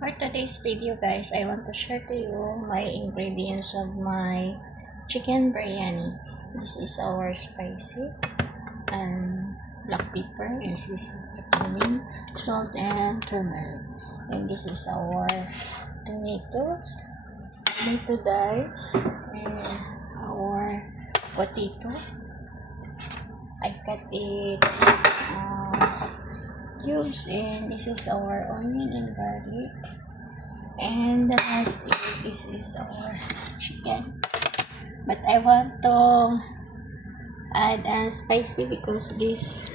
For today's video guys, I want to share to you my ingredients of my chicken biryani. This is our spicy and black pepper. This is the cumin, salt and turmeric. And this is our tomatoes, tomato dice, and our potato. I cut it cubes, and this is our onion and garlic. And the last this is our chicken, but I want to add spicy because this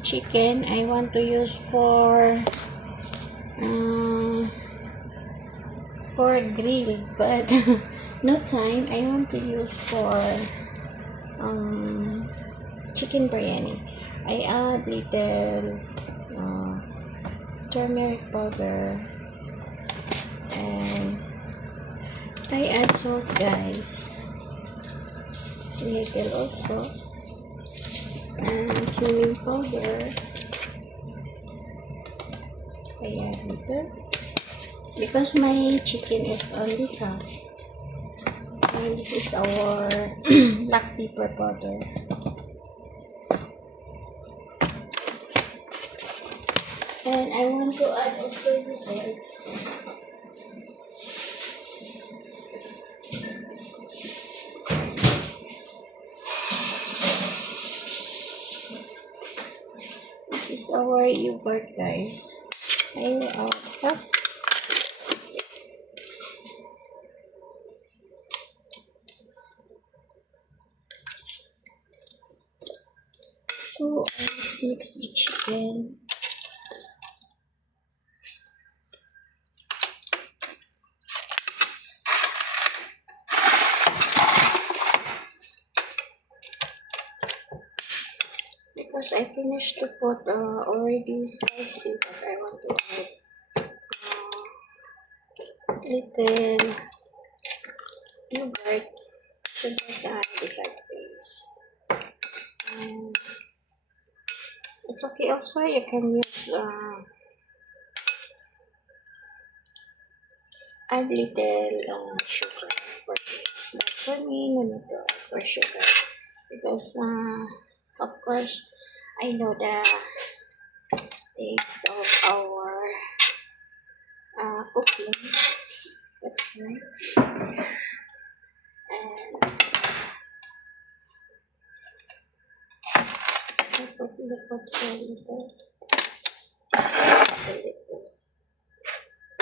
chicken I want to use for grill, but no time. I want to use for chicken biryani. I add little turmeric powder, and I add salt guys, little also, and cumin powder. I add little because my chicken is only half. And this is our black pepper powder. And I want to add also little this is our yogurt guys. I half. So let's mix the chicken. Because I finished to put already spicy, but I want to add little yogurt so that it has taste. And it's okay also, you can use add little sugar for this. But for me, no need to add for sugar because of course I know the taste of our cooking. That's right. And I put a little.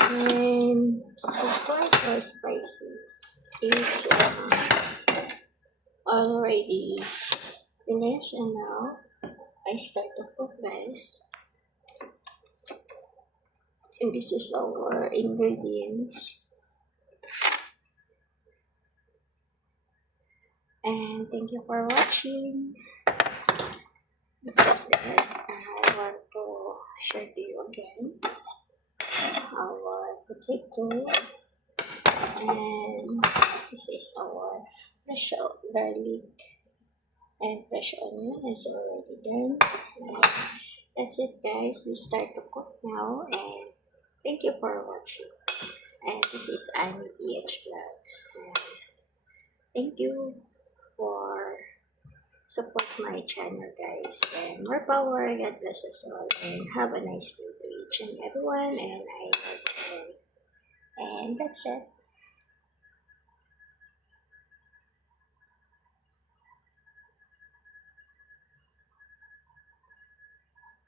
And of course for spicy, it's already finished, and now I start to cook guys. And this is our ingredients. And thank you for watching. This is it. I want to share to you again our potato, and this is our fresh garlic and fresh onion is already done. And that's it guys, we start to cook now, and thank you for watching. And this is Annie PH Vlogs, and thank you for support my channel guys, and more power. God bless us all, and have a nice day to each and everyone, and I love you all. And that's it.